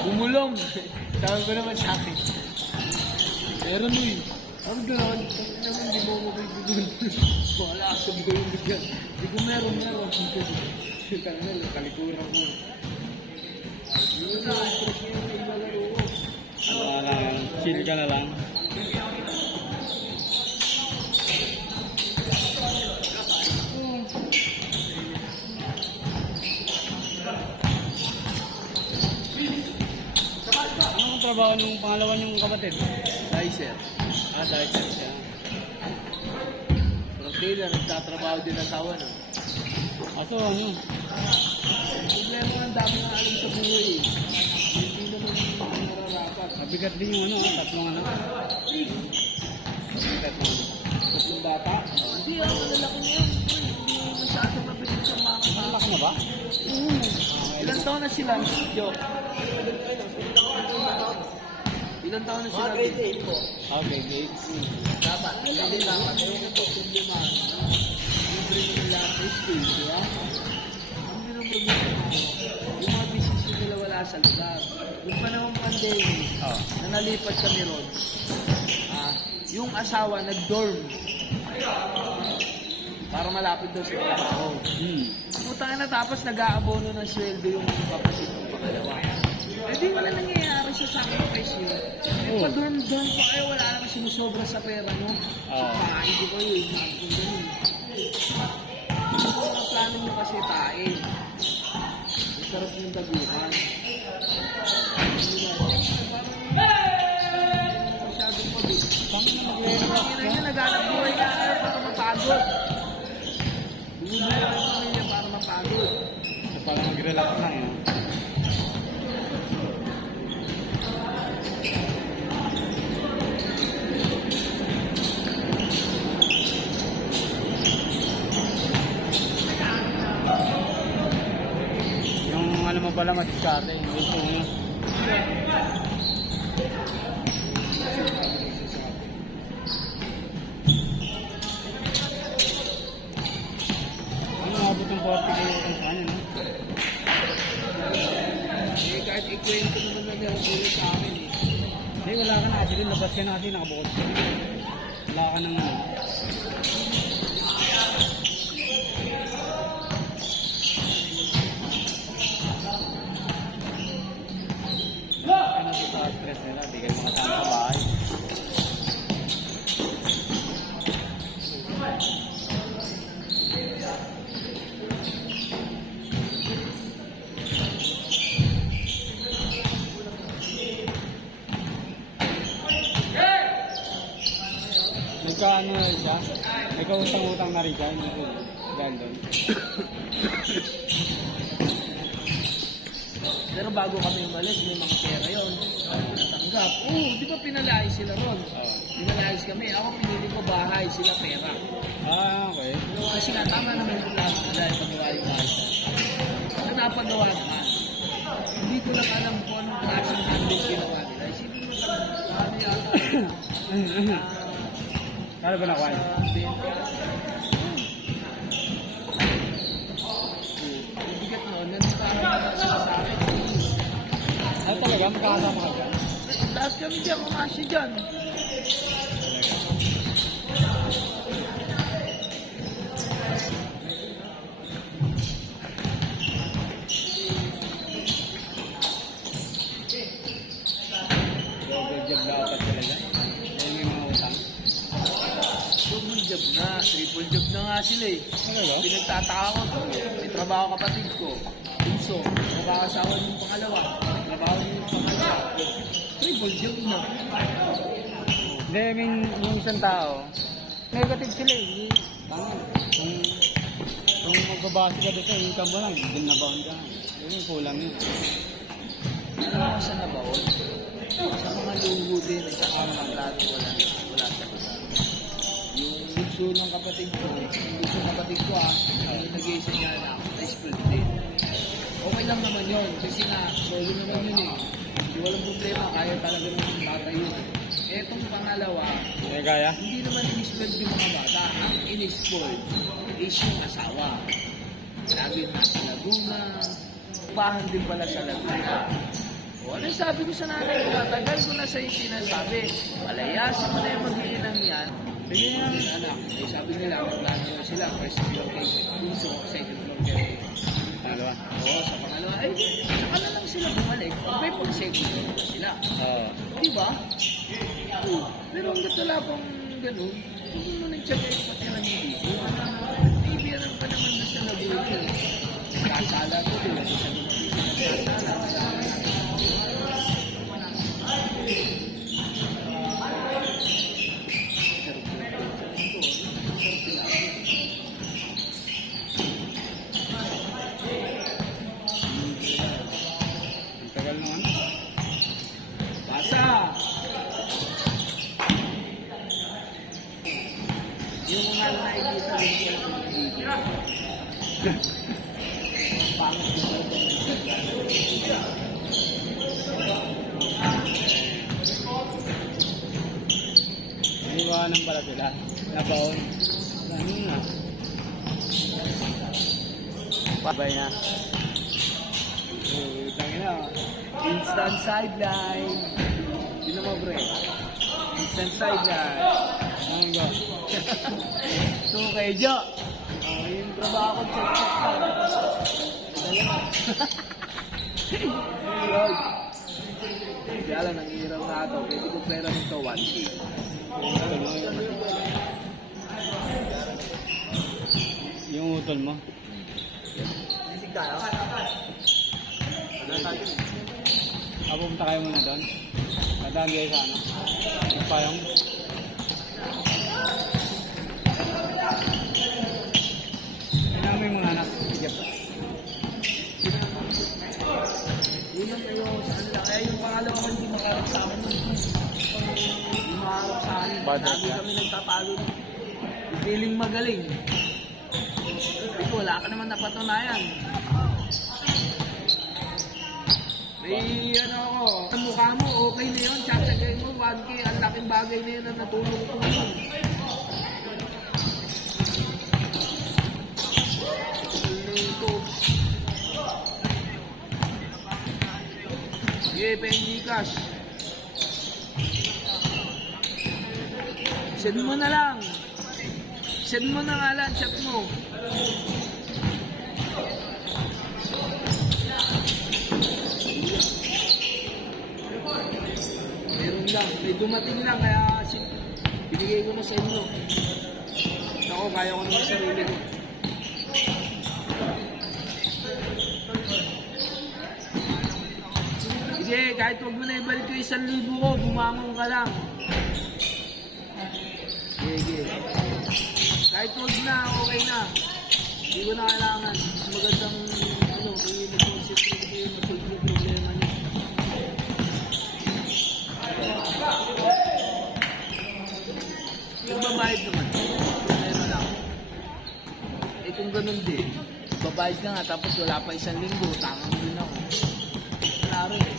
Bumulong. Sabi ko naman sa akin. Meron mo eh. Ang gano'n, naman di mo mabibigyan. Wala, sabi ko yung bigyan. Di ko meron. Kalikuran mo. Yun na, stress mo yung ibalaro ko. Wala, chill ka na lang. Anong trabaho nung pangalawa niyong kapatid? Dicer. Dicer siya. Pero Taylor, nagtatrabaho din asawa no? Aso, ano? Problema ang dami na alam sa buhay eh. Hindi naman nararapat. Mabigat din yung tatlong anak. Tatlong bata? Hindi ako lalaki niya. Hindi masyadong mabilis ang mga Malaki na ba? Ilang taon na sila? Joke. Ilang taon na sila? Grade 8 po. Okay, great. Dapat. Hindi dapat. Ayun ang problema. Libre mo na lahat sa school, di ba? Hindi na problema. Yung mga business nila wala sa lugar. Yung panahon pandemic, na nalipat kami ron, yung asawa nag-dorm para malapit daw sa trabaho. Puta na, tapos nag-aabono ng sweldo yung kapatid ng pangalawa. Eh di wala nangyayari sa sacrifice yun. Eh pa-dorm-dorm pa kayo, wala nang sinusobra sa pera nyo. So pahay di kayo, kung ganun. Ang plano nyo kasi tae. Ang sarap yung daguhan. Masyadong pagod. Kaya nga naghanap buhay ka kayo para mapagod. Bumubuhay ka niya para mapagod. So, para mag-relax lang yun. Yung ano mo pala madiskarte, yung ito mo. Ano abot ng 40 kayo kung saan yun? Eh kahit ikwento naman na niya ang sa amin eh. Hindi, wala ka na kasi din. Labas ka na kasi nakabukod ka. Wala ka nang ano. Ka na sa stress nila. Di kayo makasama sa bahay. Nagkaano na siya? Nagkautang-utang na rin siya. Hindi ko dahil doon. Pero bago kami umalis, may mga pera yun. Natanggap. Oo, di ba pinalayas sila ron? Pinalayas kami. Ako pinili ko bahay, sila pera. Okay. Kasi nga, tama naman yung lahat nila yung pagawa yung bahay. Ano napagawa naman? Hindi ko lang alam kung anong klaseng handle ginawa nila. Isipin mo lang, ano yata? Kano ba nakuha niya? Bigat mo, parang sa akin. Ano talaga? Magkakasama ka dyan? Lahat kami dyan, kumasya dyan. Double job dapat talaga. Kaya may mga utang. Double job na, triple job na nga sila eh. Talaga? Pinagtataka ko to. May trabaho kapatid ko. Bunso, nakakasawa yung pangalawa. Trabaho yung pangalawa. Triple job na. Hindi, I mean, yung isang tao, negative sila eh. Tama. Kung magbabase ka doon sa income mo lang, din na bound ka. Yun yung kulang yun. Ano ako sa nabaon? Sa mga luho din at saka mga plato wala sa lugar. Yung bunso ng kapatid ko, yung bunso ng kapatid ko yung nag-iisa niya na high school din. Okay lang naman yun, kasi nga, solo naman yun eh. Hindi walang problema, kaya talaga ng bata yun. Etong pangalawa, Eh, kaya? hindi naman in-spoiled yung mga bata. Ang in-spoiled is yung asawa. Lagi nasa Laguna, bahan din pala sa Laguna. O, ano yung sabi ko sa nanay ko? Matagal ko na sa'yo sinasabi. Palayasin mo na yung mag-iinang yan. Sige nga. Anak, eh, sabi nila, magplano na sila. First floor kay Bunso, second floor kay... Pangalawa. Oo, sa pangalawa. Ay, saka na lang sila bumalik. May pag-second floor na sila. Oo. Di ba? Oo. Pero hanggat wala pang ganun, huwag mo nang tiyagay yung patira dito. Ibiran pa naman na sa Laguna. Kasala ko, di ba? Sa dumating na kasala. Ang tagal naman. Basa! Yung mga nakikita rin siya ng video. Pangit ko. Naiwanan pala sila. Nabaon. Ano na? Babay na. Oh, tangina. Instant sideline. Sino mo, bre? Instant sideline. Ano ba? So, kay Jo. Yung trabaho ko, check lang. Yun. Kaya lang, nanghihirap na ito. Pwede ko pera nito, 1K. Yung utol mo. Isig tayo? Pupunta kayo muna doon. Dadaan kayo sa ano. Payong. Kailangan mo yung mga anak. Yep. Yun yung kayo sa kanila. Kaya yung pangalawa ko hindi makarap sa akin. Hindi makarap sa akin. Bad Lagi luck, kami nagtatalo. Feeling magaling. Ito, wala ka naman napatunayan. May ano ako, ang mukha mo, okay na yun. Tsatsagay mo, 1K, ang laking bagay na yun na natulong ko yun. Ito. Sige, pengi cash. Send mo na lang. Send mo na nga lang, chat mo. Meron lang, may dumating lang kaya binigay ko na sa inyo. Ako, kaya ko naman sarili ko. Sige, kahit huwag mo na ibalik ko 1,000 ko, bumangon ka lang. Sige. Kahit huwag na, okay na. Hindi ko na kailangan. Mas magandang, ano, kayo mag-concentrate kayo, mag-solve yung problema niyo. Yung babayad naman, problema lang. Eh kung ganun din, babayad ka nga tapos wala pa 1 linggo, tangang din ako. Wala rin eh.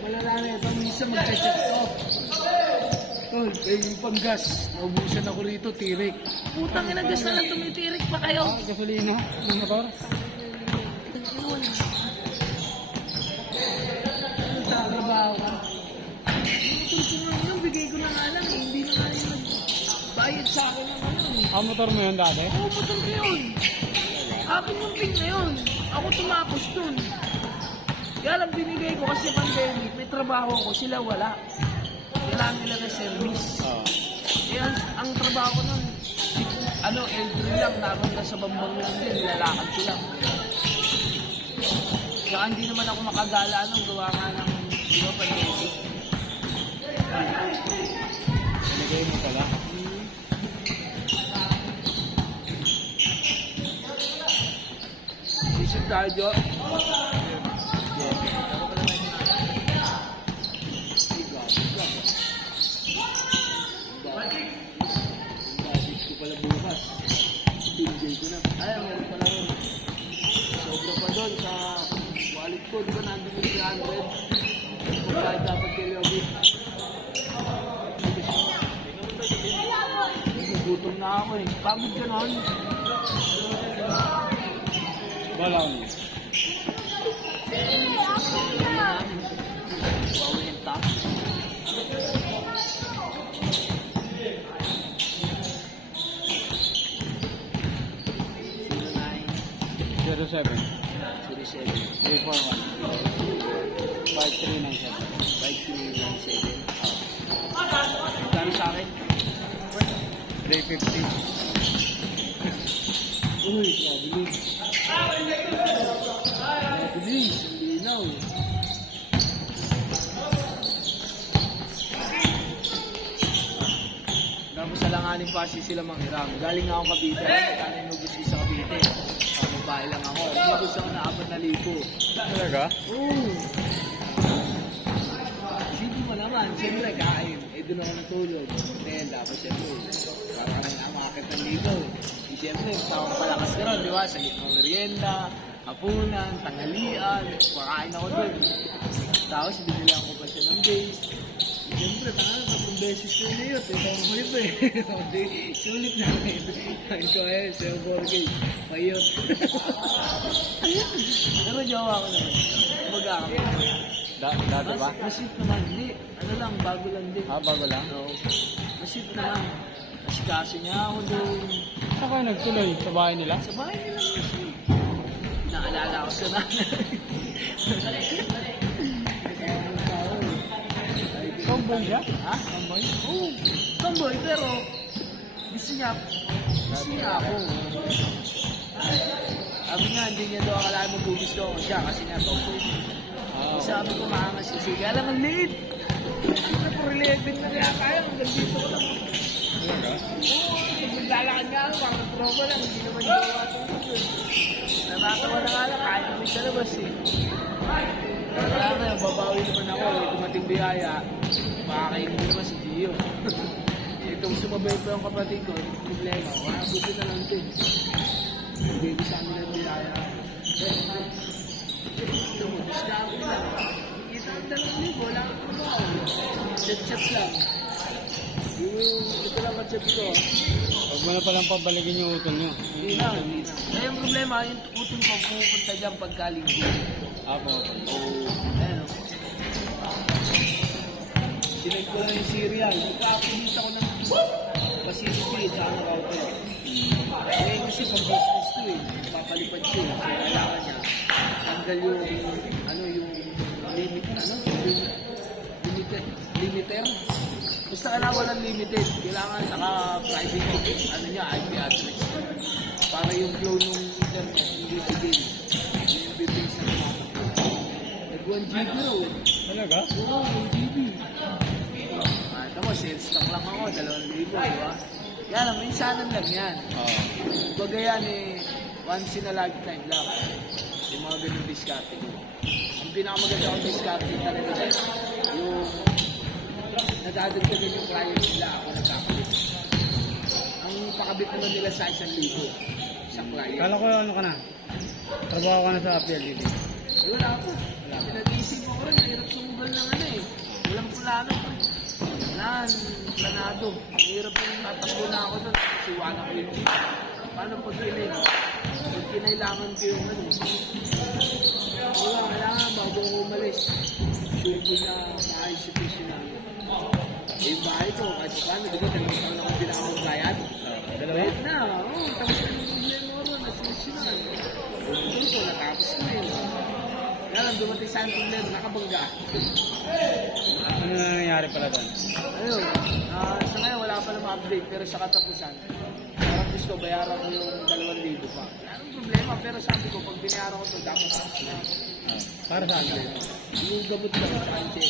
Malala na ito, minsan mag-check to. Tol, yung panggas, naubusan ako rito, tirik. Putang ina, gas na lang tumitirik pa kayo. Gasolina. Yung motor. Yun. Nagtatrabaho ka. Yung ko nga yun, bigay ko na nga lang eh. Hindi na nga yung nagbayad sa akin ng ano eh. Ah, motor mo yun dati? Oo, motor ko yun. Akin yung ping na yun. Ako tumapos dun. Kaya lang binigay ko kasi pandemic, may trabaho ako, sila wala. Kailangan nila na service. Oo. Kaya ang trabaho ko nun, ano, L3 lang, naroon na sa bambang lang din, nilalakad ko lang. Kaya hindi naman ako makagala nung gawa nga ng, di ba, pandemic. Binigay mo pala. Sisip tayo, Jo. Budget ko pala bukas. Binigay ko na. Ay, meron pala rin. Sobra pa doon sa wallet ko. Di ba nandun yung 300? Pagkain dapat kay Yogi. Nagutom na ako eh. Pagod ka nun. Wala ko. 07 07 341 5397. 5317. Magkano sa akin? 350. Uy, mabilis. Mabilis, ang linaw. Tapos alanganin pa sila manghiram. Galing nga akong Cavite. Kaya inubos ko sa Cavite. Ang babae lang ako. Inubos ako na 4,000. Talaga? Oo. Hindi mo naman. Siyempre, kain. Doon ako natulog. Then, dapat siyempre, parang amakit ng ligo. Siyempre, palakas ka ron, di ba? Sa gitna merienda, hapunan, tanghalian, pakain ako doon. Tapos, binilihan ko pa siya ng base. Siyempre, tangan, 3 beses ko na yun. Ito ang kulit eh. Hindi, sulit namin. Kain ko eh, sa 4K. Mayot. Pero jowa ko naman. Mag-aakit. Dati ba? Masip naman, hindi. Ano lang, bago lang din. Bago lang? Oo. Masip naman. Kasi kaso niya ako doon. Saan kayo nagtuloy? Sa bahay nila? Sa bahay nila kasi. Naalala ko sa nanay. Tomboy siya? Ha? Tomboy? Oo. Tomboy, pero gusto niya ako. Sabi nga, hindi niya daw akala magugusto ako siya kasi nga tomboy. Sabi ko maangas kasi. Kaya lang ang liit. Ano na po, 11 na kaya kaya. Hanggang dito ko lang. Oo, maglalakad nga ako. Parang tropa lang. Hindi naman gawa ito. Nakatawa na nga lang. Kaya namin sa labas eh. Kaya nga, babawi naman ako. Tumating biyaya. Makakainin ko naman si Gio. Itong sumabay pa yung kapatid ko. Yung problema. Wala, buti na lang din. Baby sa amin ng biyaya. Ito mo, discount lang. Kita ang 2,000, wala kang trabaho. Chat-chat lang. Ito lang ang chat ko. Huwag mo na palang pabalikin yung utol nyo. Hindi na, hindi na. Kaya yung problema, yung utol ko pupunta dyan pagkalinggo. Po. Ayan o. Sinag ko lang yung cereal. Magka-update ako ng facility sa ano router. Kaya kasi pag-business to eh. Papalipad siya eh. So, kailangan niya. Tanggal yung, yung limit, limiter. Basta kailangan walang limited. Kailangan naka-private, IP address. Para yung flow ng internet, hindi bigay. Yung bibig sa mga. Nag-1 GB raw eh. Talaga? Oo, 1 GB. Ito mo, sales stock lang ako, 2,000, di ba? Yan, minsanan lang yan. Baga yan eh, once in a lifetime lang. Yung mga ganyung discarte ko. Ang pinakamaganda akong discarte talaga dahil yung nadadagdagan yung client nila, ako nagkakalit. Ang pakabit naman nila sa 1,000 sa client. Kala ko ano ka na? Trabaho ka na sa PLDT. Wala ako. Pinag-iisip ko rin, mahirap sumugal ng ano eh. Walang plano pa. Planado. Mahirap yung tatakbo na ako doon. Kasi wala ko yung jeep. Paano pag kinay? Pag kinailangan ko yung ano. Wala, kailangan bago ako umalis. Sure ko na maayos yung piso namin. Yung bahay ko, kahit paano, di ba, talagang taon ako pinakang bayad? Bayad na, oo. Tapos na yung problema ko ron, nasolusyonan. Doon ko, natapos ko yun. Kaya lang, dumating sa problema, nakabangga. Ano na nangyari pala doon? Ayun, sa ngayon wala pa naman update, pero sa katapusan, parang gusto bayaran ko yung 2,000 pa. Anong problema, pero sabi ko, pag binayaran ko ito, dapat tapos na. Para saan? Yung gabot lang sa kanche.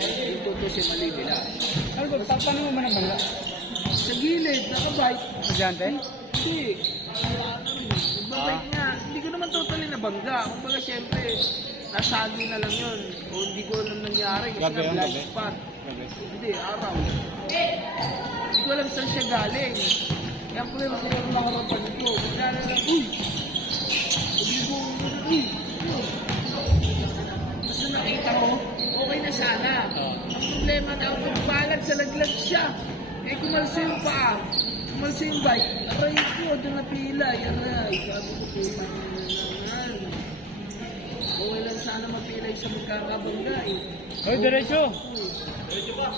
Yung tutusin mali nila. Ano ba? Paano mo ba nabangga? Sa gilid, nakabike. Estudyante? Hindi. Nagbabike nga. Hindi ko naman totally nabangga. Kumbaga, syempre, nasagi na lang yun. O hindi ko alam nangyari. Kasi Gabi yun, blind gabi? spot. Gabi. Hindi, araw. Hindi ko alam saan siya galing. Kaya ko rin ako nakarapan ko. Bigla na lang, uy! Sabi ko, uy! Basta nakita ko, okay na sana. Ang problema na ang pagbalag sa laglag siya. Eh, kumalsa yung paa. Kumalsa yung bike. Aray ko, doon na pila. Aray, sabi ko, pila na naman. Okay lang sana mapilay sa magkakabangga eh. Hoy, diretso! Diretso ba?